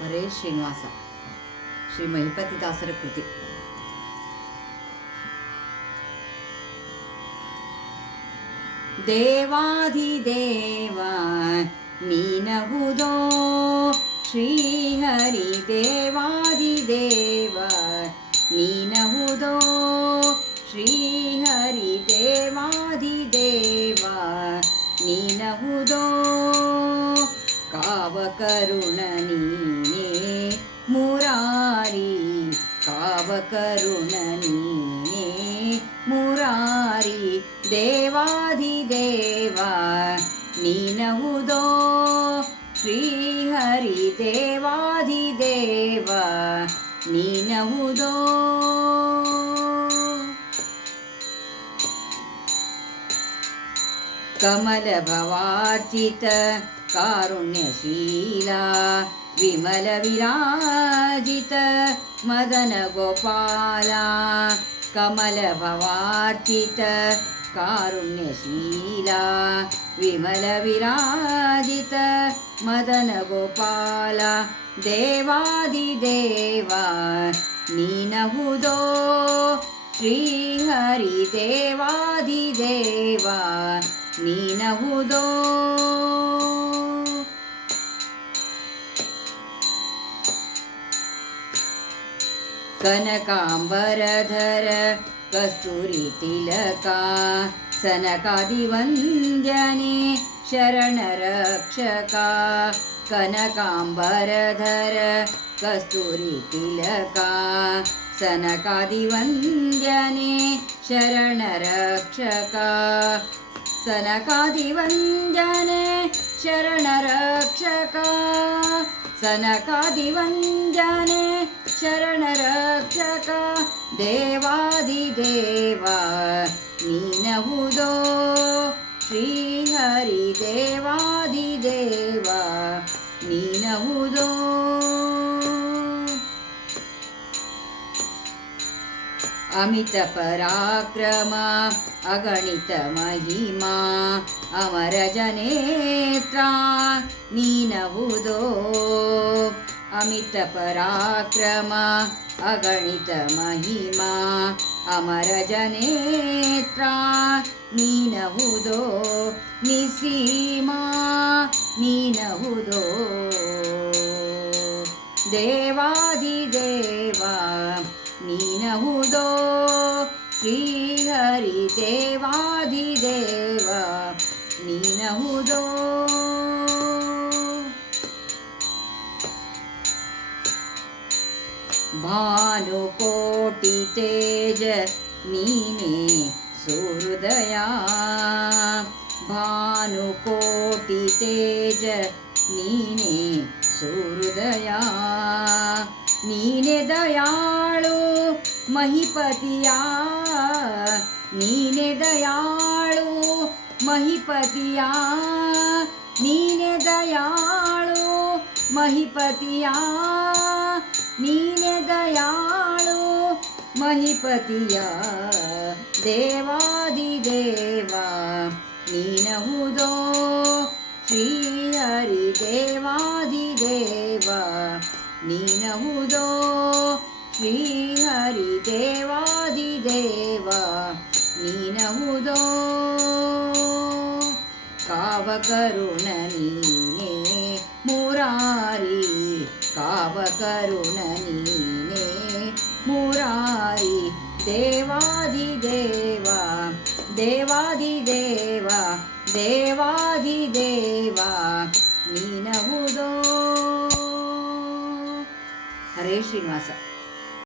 ಹರೇ ಶ್ರೀನಿವಾಸ. ಶ್ರೀ ಮಹಿಪತಿದಾಸರ ಕೃತಿ. ದೇವಾಧಿದೇವ ನೀನಹುದೋ ಶ್ರೀಹರಿ, ದೇವಾಧಿದೇವ ನೀನಹುದೋ ಶ್ರೀಹರಿ, ದೇವಾಧಿದೇವ ನೀನಹುದೋ ಕಾವಕರುಣ ನೀನೇ ಮುರಾರಿ, ಕಾವಕರುಣ ನೀನೇ ಮುರಾರಿ, ದೇವಾಧಿದೇವ ನೀನಹುದೋ ಶ್ರೀಹರಿ, ದೇವಾಧಿದೇವ ನೀನಹುದೋ ಕಮಲಭವಾರ್ಚಿತ ಕಾರುಣ್ಯಶೀಲ, ವಿಮಲ ವಿರಾಜಿತ ಮದನ ಗೋಪಾಲ, ಕಮಲಭವಾರ್ಚಿತ ಕಾರುಣ್ಯಶೀಲ, ವಿಮಲ ವಿರಾಜಿತ ಮದನ ಗೋಪಾಲ, ದೇವಾಧಿದೇವ ನೀನಹುದೋ ಶ್ರೀಹರಿ, ದೇವಾಧಿದೇವ ನೀನಹುದೋ ಕನಕಾಂಬರಧರ ಕಸ್ತೂರಿ ತಿಲಕ, ಸನಕಾದಿವಂದ್ಯನೇ ಶರಣ ರಕ್ಷಕ, ಕನಕಾಂಬರಧರ ಕಸ್ತೂರಿ ತಿಲಕ, ಸನಕಾದಿವಂದ್ಯನೇ ಶರಣ ರಕ್ಷಕ, ಸನಕಾದಿವಂದ್ಯನೇ ಶರಣ ರಕ್ಷಕ, ಸನಕಾದಿವಂದ್ಯನೇ ಶರಣ ರಕ್ಷಕ, ದೇವಾಧಿದೇವ ನೀನಹುದೋ ಶ್ರೀಹರಿ, ದೇವಾಧಿದೇವ ನೀನಹುದೋ ಅಮಿತ ಪರಾಕ್ರಮ ಅಗಣಿತ ಮಹಿಮಾ, ಅಮರ ಜನೇತ್ರ ನೀನಹುದೋ, ಅಮಿತ ಪರಾಕ್ರಮ ಅಗಣಿತ ಮಹಿಮಾ, ಅಮರ ಜನೇತ್ರ ನೀನಹುದೋ, ನಿಸೀಮಾ ನೀನಹುದೋ, ದೇವಾಧಿದೇವ ನೀನಹುದೋ ಶ್ರೀಹರಿ, ದೇವಾಧಿದೇವ ನೀನಹುದೋ ಭಾನುಕೋಟಿ ತೇಜ ನೀನೇ ಸುಹೃದಯ, ಭಾನುಕೋಟಿ ತೇಜ ನೀನೇ ಸುಹೃದಯ, ನೀನೆ ದಯಾಳು ಮಹಿಪತಿಯ, ನೀನೆ ದಯಾಳು ಮಹಿಪತಿಯ, ನೀನೆ ದಯಾಳು ಮಹಿಪತಿಯ, ನೀನೆ ದಯಾಳು ಮಹಿಪತಿಯ, ದೇವಾಧಿದೇವ ನೀನಹುದೋ ಶ್ರೀಹರಿ, ದೇವಾಧಿದೇವ ನೀನಹುದೋ ಶ್ರೀಹರಿ, ದೇವಾಧಿದೇವ ನೀನಹುದೋ ಕಾವಕರುಣ ನೀನೇ ಮುರಾರಿ, ಕಾವಕರುಣ ನೀನೇ ಮುರಾರಿ, ದೇವಾಧಿದೇವ ದೇವಾಧಿದೇವ ದೇವಾಧಿದೇವ ನೀನಹುದೋ. ಹರೇ ಶ್ರೀನಿವಾಸ.